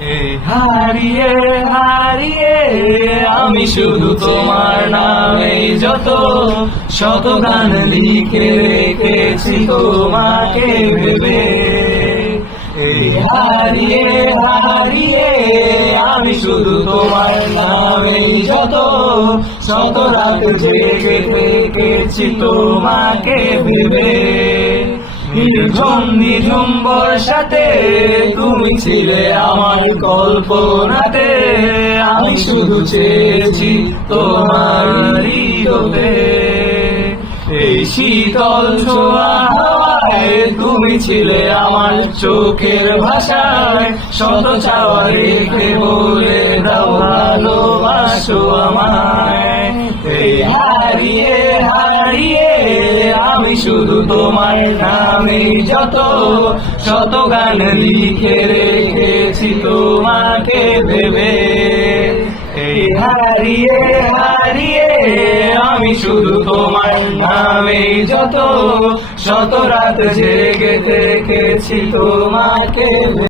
হারিয়ে হারিয়ে আমি শুধু তোমার নামে যত শত গান লিখে রেখেছি তোমাকে ভেবে। হারিয়ে হারিয়ে আমি শুধু তোমার নামে যত শত রাত জেগে রেখেছি তোমাকে ভেবে। নির্ঝুম নিঝুম বর্ষাতে তুমি ছিলে আমার কল্পনাতে। আমি শুধু চেয়েছি তোমারই তোবে এই শীতল ছোঁয়া হাওয়ায় তুমি ছিলে আমার চোখের ভাষায়। শত চাওয়া রেখে বলে দাও, ভালোবাসো আমায়। এই হারিয়ে হারিয়ে শুধু তোমার নামে যত শত গান লিখে রেখেছি তোমাকে ভেবে এই হারিয়ে হারিয়ে আমি শুধু তোমার নামে যত শত রাত জেগে থেকেছি তোমাকে।